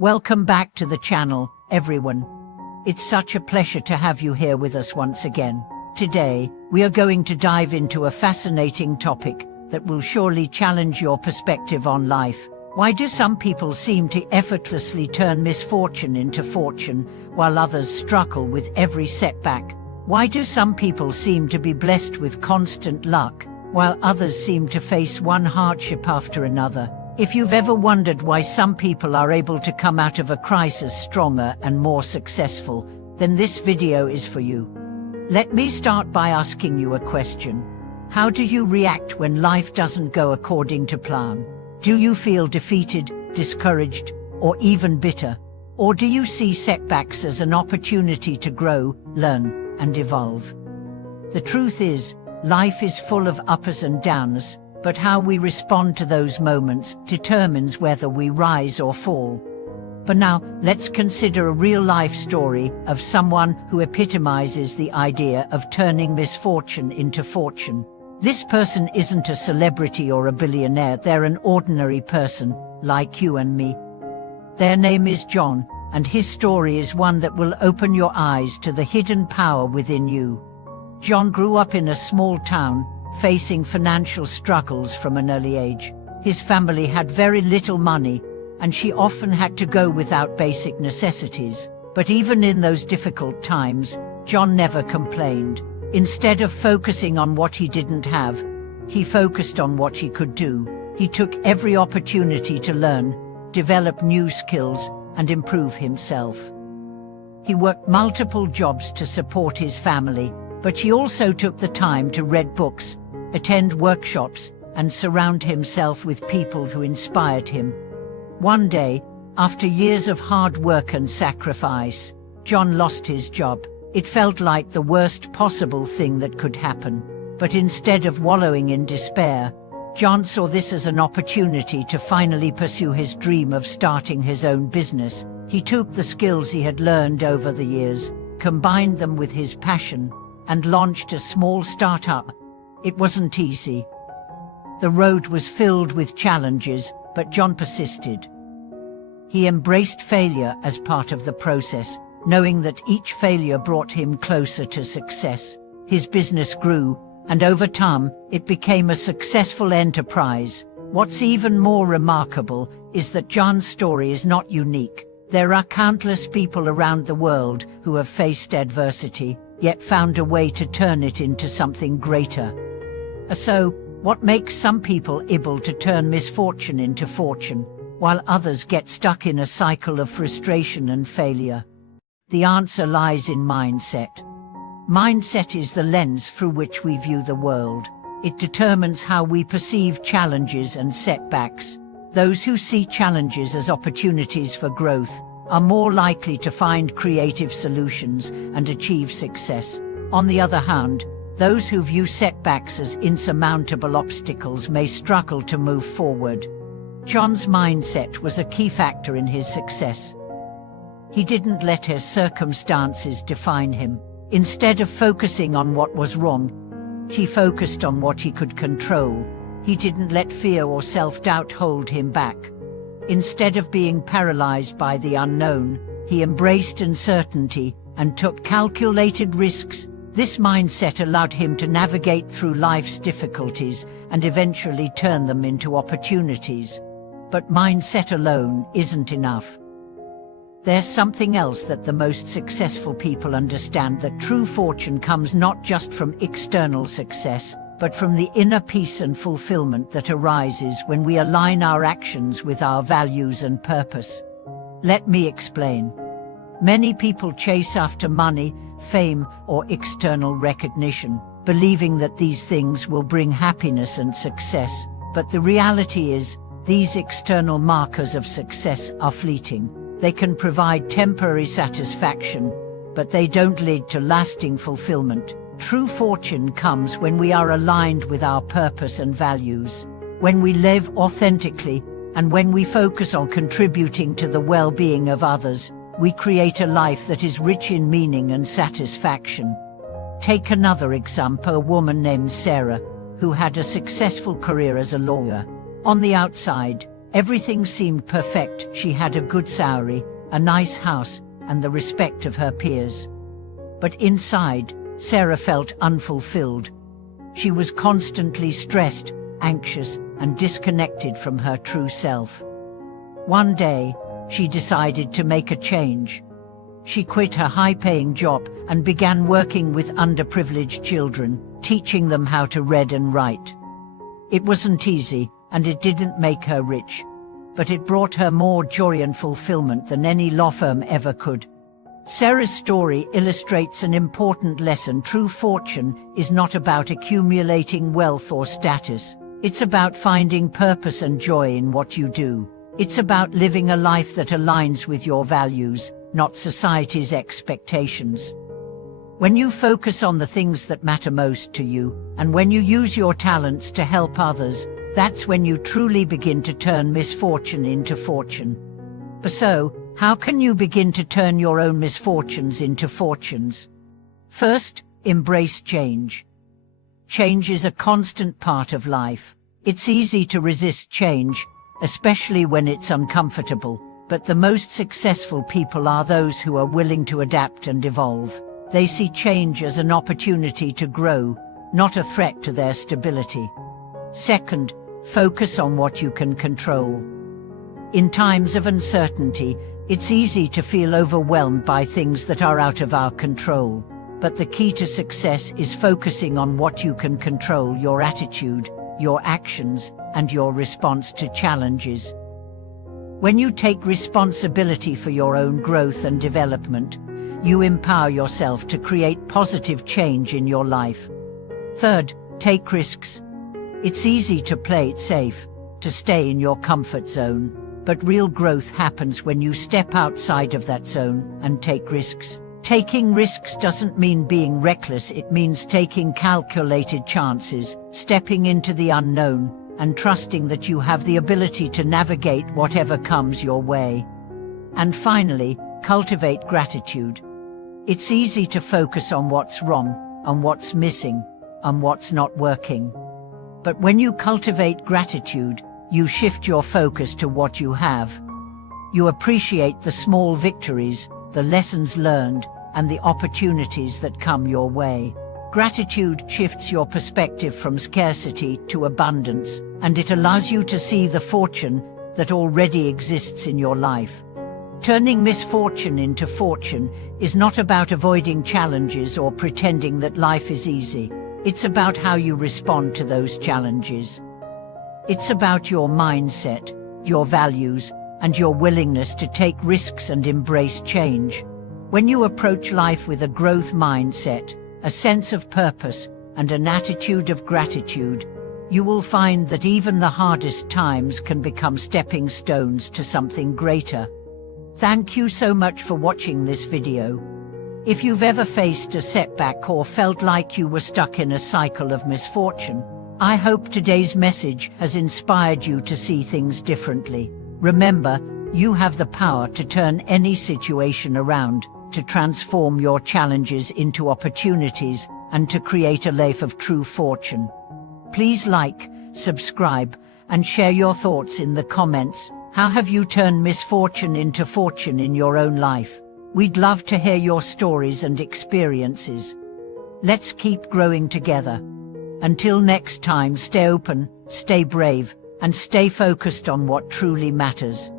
Welcome back to the channel, everyone. It's such a pleasure to have you here with us once again. Today, we are going to dive into a fascinating topic that will surely challenge your perspective on life. Why do some people seem to effortlessly turn misfortune into fortune, while others struggle with every setback? Why do some people seem to be blessed with constant luck, while others seem to face one hardship after another? If you've ever wondered why some people are able to come out of a crisis stronger and more successful, then this video is for you. Let me start by asking you a question. How do you react when life doesn't go according to plan? Do you feel defeated, discouraged, or even bitter? Or do you see setbacks as an opportunity to grow, learn, and evolve? The truth is, life is full of ups and downs, but how we respond to those moments determines whether we rise or fall. But now, let's consider a real-life story of someone who epitomizes the idea of turning misfortune into fortune. This person isn't a celebrity or a billionaire, they're an ordinary person, like you and me. Their name is John, and his story is one that will open your eyes to the hidden power within you. John grew up in a small town, facing financial struggles from an early age. His family had very little money, and she often had to go without basic necessities. But even in those difficult times, John never complained. Instead of focusing on what he didn't have, he focused on what he could do. He took every opportunity to learn, develop new skills, and improve himself. He worked multiple jobs to support his family, but he also took the time to read books, attend workshops, and surround himself with people who inspired him. One day, after years of hard work and sacrifice, John lost his job. It felt like the worst possible thing that could happen. But instead of wallowing in despair, John saw this as an opportunity to finally pursue his dream of starting his own business. He took the skills he had learned over the years, combined them with his passion, and launched a small startup. It wasn't easy. The road was filled with challenges, but John persisted. He embraced failure as part of the process, knowing that each failure brought him closer to success. His business grew, and over time, it became a successful enterprise. What's even more remarkable is that John's story is not unique. There are countless people around the world who have faced adversity, yet found a way to turn it into something greater. So, what makes some people able to turn misfortune into fortune, while others get stuck in a cycle of frustration and failure? The answer lies in mindset. Mindset is the lens through which we view the world. It determines how we perceive challenges and setbacks. Those who see challenges as opportunities for growth are more likely to find creative solutions and achieve success. On the other hand, those who view setbacks as insurmountable obstacles may struggle to move forward. John's mindset was a key factor in his success. He didn't let his circumstances define him. Instead of focusing on what was wrong, he focused on what he could control. He didn't let fear or self-doubt hold him back. Instead of being paralyzed by the unknown, he embraced uncertainty and took calculated risks. This mindset allowed him to navigate through life's difficulties and eventually turn them into opportunities. But mindset alone isn't enough. There's something else that the most successful people understand: that true fortune comes not just from external success, but from the inner peace and fulfillment that arises when we align our actions with our values and purpose. Let me explain. Many people chase after money, fame, or external recognition, believing that these things will bring happiness and success. But the reality is, these external markers of success are fleeting. They can provide temporary satisfaction, but they don't lead to lasting fulfillment. True fortune comes when we are aligned with our purpose and values, when we live authentically, and when we focus on contributing to the well-being of others. We create a life that is rich in meaning and satisfaction. Take another example: a woman named Sarah, who had a successful career as a lawyer. On the outside, Everything seemed perfect. She had a good salary, a nice house, and the respect of her peers. But inside, Sarah felt unfulfilled. She was constantly stressed, anxious, and disconnected from her true self. One day, she decided to make a change. She quit her high-paying job and began working with underprivileged children, teaching them how to read and write. It wasn't easy, and it didn't make her rich, but it brought her more joy and fulfillment than any law firm ever could. Sarah's story illustrates an important lesson. True fortune is not about accumulating wealth or status. It's about finding purpose and joy in what you do. It's about living a life that aligns with your values, not society's expectations. When you focus on the things that matter most to you, and when you use your talents to help others, that's when you truly begin to turn misfortune into fortune. So, how can you begin to turn your own misfortunes into fortunes? First, embrace change. Change is a constant part of life. It's easy to resist change, especially when it's uncomfortable, but the most successful people are those who are willing to adapt and evolve. They see change as an opportunity to grow, not a threat to their stability. Second, focus on what you can control. In times of uncertainty, it's easy to feel overwhelmed by things that are out of our control. But the key to success is focusing on what you can control: your attitude, your actions, and your response to challenges. When you take responsibility for your own growth and development, you empower yourself to create positive change in your life. Third, take risks. It's easy to play it safe, to stay in your comfort zone, but real growth happens when you step outside of that zone and take risks. Taking risks doesn't mean being reckless. It means taking calculated chances, stepping into the unknown, and trusting that you have the ability to navigate whatever comes your way. And finally, cultivate gratitude. It's easy to focus on what's wrong, on what's missing, on what's not working. But when you cultivate gratitude, you shift your focus to what you have. You appreciate the small victories, the lessons learned, and the opportunities that come your way. Gratitude shifts your perspective from scarcity to abundance, and it allows you to see the fortune that already exists in your life. Turning misfortune into fortune is not about avoiding challenges or pretending that life is easy. It's about how you respond to those challenges. It's about your mindset, your values, and your willingness to take risks and embrace change. When you approach life with a growth mindset, a sense of purpose, and an attitude of gratitude, you will find that even the hardest times can become stepping stones to something greater. Thank you so much for watching this video. If you've ever faced a setback or felt like you were stuck in a cycle of misfortune, I hope today's message has inspired you to see things differently. Remember, you have the power to turn any situation around, to transform your challenges into opportunities, and to create a life of true fortune. Please like, subscribe, and share your thoughts in the comments. How have you turned misfortune into fortune in your own life? We'd love to hear your stories and experiences. Let's keep growing together. Until next time, stay open, stay brave, and stay focused on what truly matters.